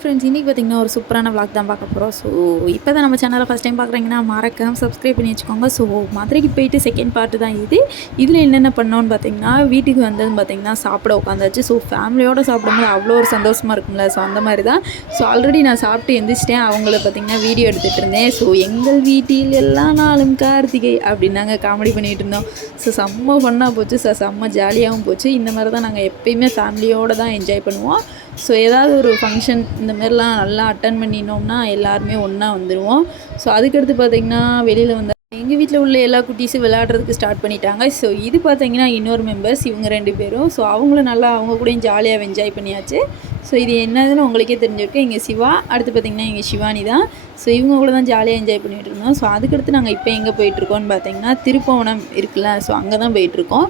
Friends, இன்றைக்கி பார்த்திங்கன்னா ஒரு சூப்பரான விளாக் தான் பார்க்க போகிறோம். ஸோ இப்போ தான் நம்ம சேனலை ஃபஸ்ட் டைம் பார்க்குறீங்கன்னா மறக்காம சப்ஸ்கிரைப் பண்ணி வச்சுக்கோங்க. ஸோ மதுரைக்கு போயிட்டு செகண்ட் பார்ட்டு தான் இது. இதில் என்னென்ன பண்ணோன்னு பார்த்தீங்கன்னா, வீட்டுக்கு வந்ததுன்னு பார்த்தீங்கன்னா சாப்பிட உட்காந்தாச்சு. ஸோ ஃபேமிலியோடு சாப்பிடும்போது அவ்வளோ ஒரு சந்தோஷமாக இருக்கும்ல. ஸோ அந்த மாதிரி தான். ஸோ ஆல்ரெடி நான் சாப்பிட்டு எந்திரிச்சிட்டேன். அவங்கள பார்த்திங்கன்னா வீடியோ எடுத்துகிட்டு இருந்தேன். ஸோ எங்கள் வீட்டில் எல்லா நாளும் கார்த்திகை அப்படின்னு நாங்கள் காமெடி பண்ணிகிட்டு இருந்தோம். ஸோ செம்ம ஃபன்னாக போச்சு. செம்ம ஜாலியாகவும் போச்சு. இந்த மாதிரி தான் நாங்கள் எப்போயுமே ஃபேமிலியோடு தான் என்ஜாய் பண்ணுவோம். ஸோ ஏதாவது ஒரு ஃபங்க்ஷன் இந்த மாதிரிலாம் நல்லா அட்டன் பண்ணினோம்னா எல்லாருமே ஒன்றா வந்துடுவோம். ஸோ அதுக்கடுத்து பார்த்திங்கன்னா வெளியில் வந்து எங்கள் வீட்டில் உள்ள எல்லா குட்டீஸும் விளையாடுறதுக்கு ஸ்டார்ட் பண்ணிட்டாங்க. ஸோ இது பார்த்திங்கன்னா இன்னொரு மெம்பர்ஸ், இவங்க 2 பேரும். ஸோ அவங்களும் நல்லா அவங்க கூடயும் ஜாலியாக என்ஜாய் பண்ணியாச்சு. ஸோ இது என்னதுன்னு உங்களுக்கே தெரிஞ்சிருக்கு. இங்கே சிவா, அடுத்து பார்த்திங்கன்னா இங்கே சிவானி தான். ஸோ இவங்க கூட தான் ஜாலியாக என்ஜாய் பண்ணிகிட்டு இருந்தோம். ஸோ அதுக்கடுத்து நாங்கள் இப்போ எங்கே போயிட்டுருக்கோன்னு பார்த்திங்கன்னா திருப்பவனம் இருக்குல்ல. ஸோ அங்கே தான் போயிட்டுருக்கோம்.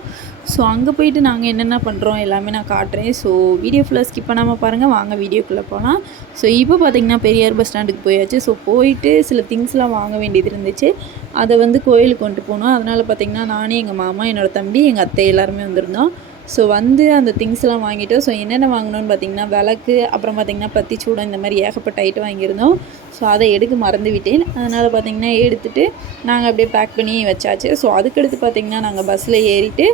ஸோ அங்கே போயிட்டு நாங்கள் என்னென்ன பண்ணுறோம் எல்லாமே நான் காட்டுறேன். ஸோ வீடியோ ஃபுல்லாக ஸ்கிப் பண்ணாமல் பாருங்கள். வாங்க வீடியோக்குள்ளே போகலாம். ஸோ இப்போ பார்த்திங்கன்னா பெரியார் பஸ் ஸ்டாண்டுக்கு போயாச்சு. ஸோ போயிட்டு சில திங்ஸ்லாம் வாங்க வேண்டியது இருந்துச்சு. அதை வந்து கோயிலுக்கு கொண்டு போனோம். அதனால் பார்த்திங்கன்னா நானே, எங்கள் மாமா, என்னோடய தம்பி, எங்கள் அத்தை எல்லாருமே வந்திருந்தோம். ஸோ வந்து அந்த திங்ஸ்லாம் வாங்கிட்டோம். ஸோ என்னென்ன வாங்கினோன்னு பார்த்திங்கன்னா விளக்கு, அப்புறம் பார்த்திங்கன்னா பத்தி சூடம், இந்த மாதிரி ஏகப்பட்ட ஐட்டம் வாங்கியிருந்தோம். ஸோ அதை எடுக்க மறந்து விட்டேன். அதனால் பார்த்திங்கன்னா எடுத்துகிட்டு நாங்கள் அப்படியே பேக் பண்ணி வச்சாச்சு. ஸோ அதுக்கடுத்து பார்த்திங்கன்னா நாங்கள் பஸ்ஸில் ஏறிட்டு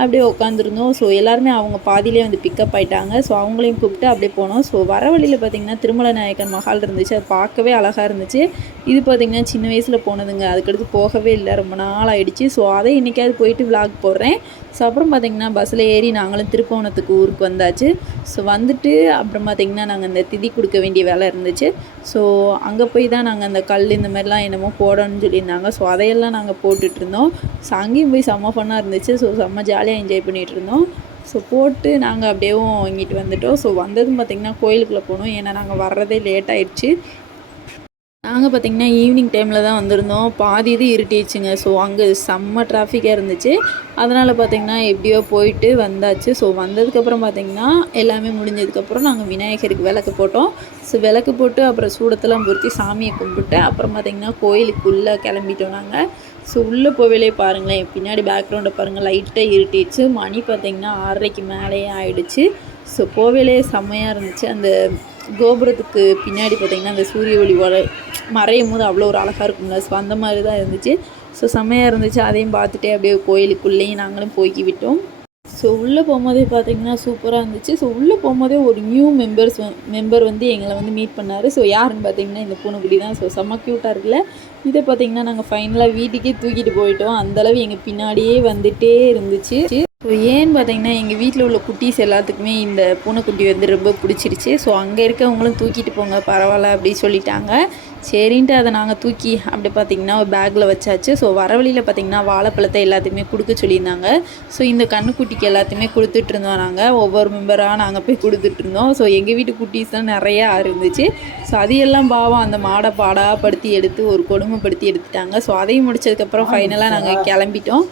அப்படியே உட்காந்துருந்தோம். ஸோ எல்லாருமே அவங்க பாதியிலே வந்து பிக்கப் ஆகிட்டாங்க. ஸோ அவங்களையும் கூப்பிட்டு அப்படியே போனோம். ஸோ வர வழியில் பார்த்திங்கன்னா திருமலை நாயக்கர் மஹால் இருந்துச்சு. அது பார்க்கவே அழகாக இருந்துச்சு. இது பார்த்திங்கன்னா சின்ன வயசில் போனதுங்க. அதுக்கடுத்து போகவே இல்லை, ரொம்ப நாள் ஆகிடுச்சு. ஸோ அதை இன்றைக்காவது போயிட்டு விளாக் போடுறேன். ஸோ அப்புறம் பார்த்திங்கன்னா பஸ்ஸில் ஏறி நாங்களும் திருப்பவனத்துக்கு ஊருக்கு வந்தாச்சு. ஸோ வந்துட்டு அப்புறம் பார்த்திங்கன்னா நாங்கள் அந்த திதி கொடுக்க வேண்டிய வேலை இருந்துச்சு. ஸோ அங்கே போய் தான் நாங்கள் அந்த கல் இந்த மாதிரிலாம் என்னமோ போடணும்னு சொல்லியிருந்தாங்க. ஸோ அதையெல்லாம் நாங்கள் போட்டுட்ருந்தோம். ஸோ அங்கேயும் போய் செம்ம ஃபன்னாக இருந்துச்சு. ஸோ செம்ம ஜாலியாக என்ஜாய் பண்ணிகிட்டு இருந்தோம். ஸோ போட்டு நாங்கள் அப்படியேவும் இங்கிட்டு வந்துவிட்டோம். ஸோ வந்ததும் பார்த்திங்கன்னா கோயிலுக்குள்ளே போனோம். ஏன்னா நாங்கள் வர்றதே லேட் ஆகிடுச்சு. நாங்கள் பார்த்திங்கன்னா ஈவினிங் டைமில் தான் வந்திருந்தோம். பாதி இது இருட்டிடுச்சுங்க. ஸோ அங்கே செம்ம டிராஃபிக்காக இருந்துச்சு. அதனால் பார்த்திங்கன்னா எப்படியோ போயிட்டு வந்தாச்சு. ஸோ வந்ததுக்கப்புறம் பார்த்திங்கன்னா எல்லாமே முடிஞ்சதுக்கப்புறம் நாங்கள் விநாயகருக்கு விளக்கு போட்டோம். ஸோ விளக்கு போட்டு அப்புறம் சூடத்தெல்லாம் பொருத்தி சாமியை கும்பிட்டு அப்புறம் பார்த்திங்கன்னா கோயிலுக்குள்ளே கிளம்பிட்டோம் நாங்கள். ஸோ உள்ளே போவேலே பாருங்களேன், பின்னாடி பேக்ரவுண்டை பாருங்கள், லைட்டாக இருட்டிடுச்சு. மணி பார்த்திங்கன்னா 6:30க்கு மேலேயே ஆகிடுச்சு. ஸோ போவேலே செம்மையாக இருந்துச்சு. அந்த கோபுரத்துக்கு பின்னாடி பார்த்திங்கன்னா அந்த சூரிய ஒளி மறையும் போது அவ்வளோ ஒரு அழகாக இருக்கும்ல. ஸோ அந்த மாதிரி தான் இருந்துச்சு. ஸோ செம்மையாக இருந்துச்சு. அதையும் பார்த்துட்டே அப்படியே கோயிலுக்குள்ளேயும் நாங்களும் போய்க்கி விட்டோம். ஸோ உள்ளே போகும்போதே பார்த்திங்கன்னா சூப்பராக இருந்துச்சு. ஸோ உள்ளே போகும்போதே ஒரு நியூ மெம்பர் வந்து எங்களை வந்து மீட் பண்ணார். ஸோ யாருன்னு பார்த்திங்கன்னா இந்த பூனைக்குடி தான். ஸோ செம்ம க்யூட்டாக இருக்குல்ல. இதை பார்த்திங்கன்னா நாங்கள் ஃபைனலாக வீட்டுக்கே தூக்கிட்டு போயிட்டோம். அந்தளவு எங்கள் பின்னாடியே வந்துகிட்டே இருந்துச்சு. ஸோ ஏன்னு பார்த்திங்கன்னா எங்கள் வீட்டில் உள்ள குட்டீஸ் எல்லாத்துக்குமே இந்த பூனைக்குட்டி வந்து ரொம்ப பிடிச்சிருச்சு. ஸோ அங்கே இருக்கவங்களும் தூக்கிட்டு போங்க பரவாயில்ல அப்படி சொல்லிட்டாங்க. சரின்ட்டு அதை நாங்கள் தூக்கி அப்படி பார்த்திங்கன்னா ஒரு பேக்கில் வச்சாச்சு. ஸோ வர வழியில் பார்த்திங்கன்னா வாழைப்பழத்தை எல்லாத்தையுமே கொடுக்க சொல்லியிருந்தாங்க. ஸோ இந்த கண்ணுக்குட்டிக்கு எல்லாத்தையுமே கொடுத்துட்ருந்தோம். நாங்கள் ஒவ்வொரு மெம்பராக நாங்கள் போய் கொடுத்துட்ருந்தோம். ஸோ எங்கள் வீட்டு குட்டீஸ் தான் நிறையா இருந்துச்சு. ஸோ அதையெல்லாம் பாவம் அந்த மாடை பாடாப்படுத்தி எடுத்து ஒரு கொடுமைப்படுத்தி எடுத்துட்டாங்க. ஸோ அதையும் முடிச்சதுக்கப்புறம் ஃபைனலாக நாங்கள் கிளம்பிட்டோம்.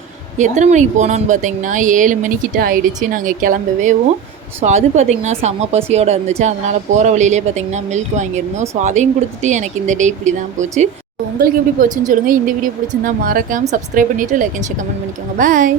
எத்தனை மணிக்கு போனோன்னு பார்த்திங்கன்னா 7 மணிக்கிட்ட ஆகிடுச்சு நாங்கள் கிளம்பவேவும். ஸோ அது பார்த்திங்கன்னா செம்ம பசியோடு இருந்துச்சு. அதனால் போகிற வழியிலே பார்த்திங்கன்னா மில்க் வாங்கியிருந்தோம். ஸோ அதையும் கொடுத்துட்டு எனக்கு இந்த டே இப்படி தான் போச்சு. உங்களுக்கு எப்படி போச்சுன்னு சொல்லுங்கள். இந்த வீடியோ பிடிச்சிருந்தா மறக்காமல் சப்ஸ்கிரைப் பண்ணிவிட்டு லைக் அண்ட் ஷேர் கமெண்ட் பண்ணிக்கோங்க. பாய்.